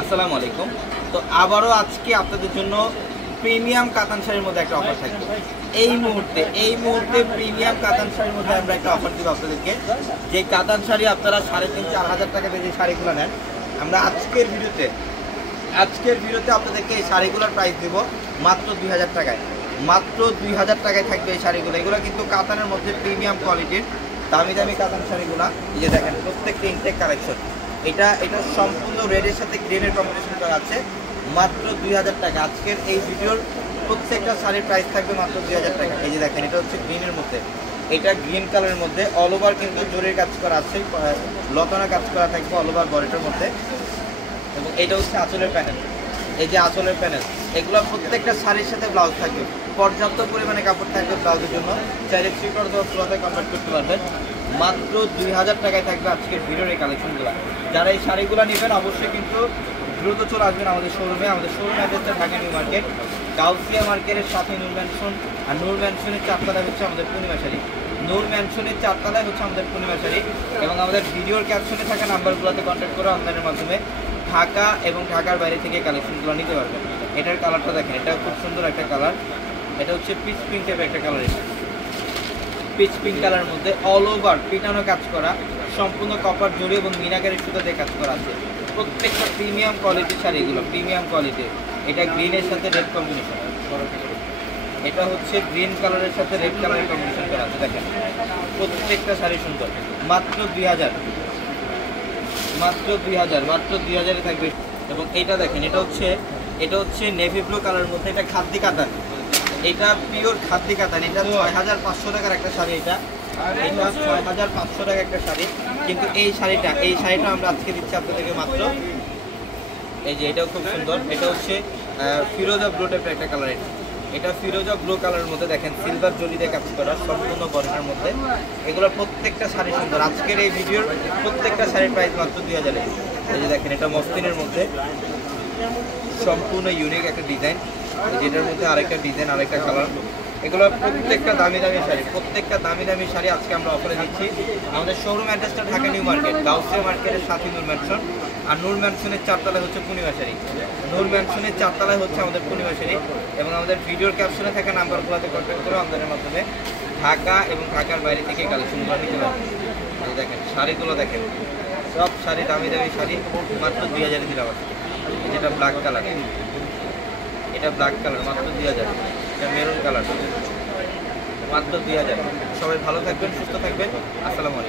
আসসালামু আলাইকুম। তো আবারও আজকে আপনাদের জন্য প্রিমিয়াম কাতান শাড়ির মধ্যে একটা অফার থাকবে। এই মুহূর্তে প্রিমিয়াম কাতান শাড়ির মধ্যে আমরা একটা অফার দিব আপনাদেরকে। যে কাতান শাড়ি আপনারা 3,500-4,000 টাকা দিয়ে যে শাড়িগুলো নেন, আমরা আজকের ভিডিওতে আপনাদেরকে এই শাড়িগুলোর প্রাইস দিব মাত্র 2,000 টাকায়। মাত্র 2,000 টাকায় থাকবে এই শাড়িগুলো। এগুলো কিন্তু কাতানের মধ্যে প্রিমিয়াম কোয়ালিটির দামি দামি কাতান শাড়িগুলো। এই যে দেখেন, প্রত্যেকটা ইনটেক কালেকশন। এটা সম্পূর্ণ রেডের সাথে গ্রিনের কম্বিনেশন করা আছে। মাত্র 2,000 টাকা। আজকের এই ভিডিওর প্রত্যেকটা শাড়ির প্রাইস থাকবে মাত্র 2,000 টাকা। এই যে দেখেন, এটা হচ্ছে গ্রিনের মধ্যে, এটা গ্রিন কালারের মধ্যে অল ওভার কিন্তু জরির কাজ করা আছে, লতানা কাজ করা থাকবে অল ওভার বডিটার মধ্যে। এবং এটা হচ্ছে আঁচলের প্যানেল। এই যে আঁচলের প্যানেল, এগুলো প্রত্যেকটা শাড়ির সাথে ব্লাউজ থাকবে। পর্যাপ্ত পরিমাণে কাপড় থাকবে ব্লাউজের জন্য। চাইলে থ্রি-কোয়ার্টার অথবা ক্লথে কনভার্ট করতে পারবেন। মাত্র 2,000 টাকায় থাকবে আজকের ভিডিওর এই কালেকশনগুলো। যারা এই শাড়িগুলো নেবেন অবশ্যই কিন্তু দ্রুত চলে আসবেন আমাদের শোরুমে। আমাদের শোরুম অ্যাড্রেসটা ঢাকা নিউ মার্কেট, গাউসিয়া মার্কেটের সাথে নূর ম্যানশন। আর নূর ম্যানশনের 4 তলায় হচ্ছে আমাদের পূর্ণিমা শাড়ি। নূর ম্যানশনের 4 তলায় হচ্ছে আমাদের পূর্ণিমা শাড়ি। এবং আমাদের ভিডিওর ক্যাপশনে থাকা নাম্বারগুলোতে কন্ট্যাক্ট করে অনলাইনের মাধ্যমে ঢাকা এবং ঢাকার বাইরে থেকে কালেকশনগুলো নিতে পারবেন। এটার কালারটা দেখেন, এটা খুব সুন্দর একটা কালার। এটা হচ্ছে পিচ পিঙ্ক টাইপের একটা কালার। এটা পিচ পিঙ্ক কালারের মধ্যে অল ওভার পিটানো কাজ করা, সম্পূর্ণ কপার জড়ি এবং মিনাকারি সুতো দিয়ে কাজ করা আছে। প্রত্যেকটা প্রিমিয়াম কোয়ালিটির শাড়ি, এগুলো প্রিমিয়াম কোয়ালিটির। এটা গ্রিনের সাথে রেড কম্বিনেশন। এটা হচ্ছে গ্রিন কালারের সাথে রেড কালারের কম্বিনেশন করা আছে। দেখেন, প্রত্যেকটা শাড়ি সুন্দর। মাত্র 2,000, মাত্র 2,000 থাকবে। এবং এটা দেখেন, এটা হচ্ছে নেভি ব্লু কালারের মধ্যে, এটা খাদ্দি কাতান। এটা পিওর খাদ্দি কাতান। এটা 6,500 টাকার একটা শাড়ি। এটা 6,500 টাকা একটা শাড়ি। কিন্তু এই শাড়িটা আমরা আজকে দিচ্ছি আপনাদেরকে মাত্র, এই যে এটাও খুব সুন্দর। এটা হচ্ছে ফিরোজা ব্লু টাইপের একটা কালার। এটা ফিরোজা ব্লু কালারের মধ্যে দেখেন সিলভার জরি দিয়ে কাজ করা সম্পূর্ণ বর্ণের মধ্যে। এগুলো প্রত্যেকটা শাড়ি সুন্দর। আজকের এই ভিডিওর প্রত্যেকটা শাড়ির প্রাইস মাত্র 2,000। এই যে দেখেন, এটা মসলিনের মধ্যে সম্পূর্ণ ইউনিক একটা ডিজাইন, যেটার মধ্যে আরেকটা ডিজাইন, আরেকটা কালার। এগুলো প্রত্যেকটা দামি দামি শাড়ি আজকে আমরা অফারে দিচ্ছি। আমাদের শোরুম অ্যাড্রেসটা ঢাকা নিউ মার্কেট, গাউসিয়া মার্কেটের সাথে নূর ম্যানশন। আর নূর ম্যানশনের 4 তলায় হচ্ছে পূর্ণিমা শাড়ি। নূর ম্যানশনের 4 তলায় হচ্ছে আমাদের পূর্ণিমা শাড়ি। এবং আমাদের ভিডিওর ক্যাপশনে থাকা নাম্বারগুলোতে কন্ট্যাক্ট করে অনলাইনের মাধ্যমে ঢাকা এবং ঢাকার বাইরে থেকে কালেকশনগুলো নিতে পারবেন। এই দেখেন শাড়িগুলো দেখেন, সব শাড়ি দামি শাড়ি। মাত্র 2,000 দিলাম আজকে। যেটা ব্ল্যাক কালার, এটা ব্ল্যাক কালার মাত্র 2,000। এটা মেরুন কালার মাত্র 2,000। সবাই ভালো থাকবেন, সুস্থ থাকবেন। আসসালামু আলাইকুম।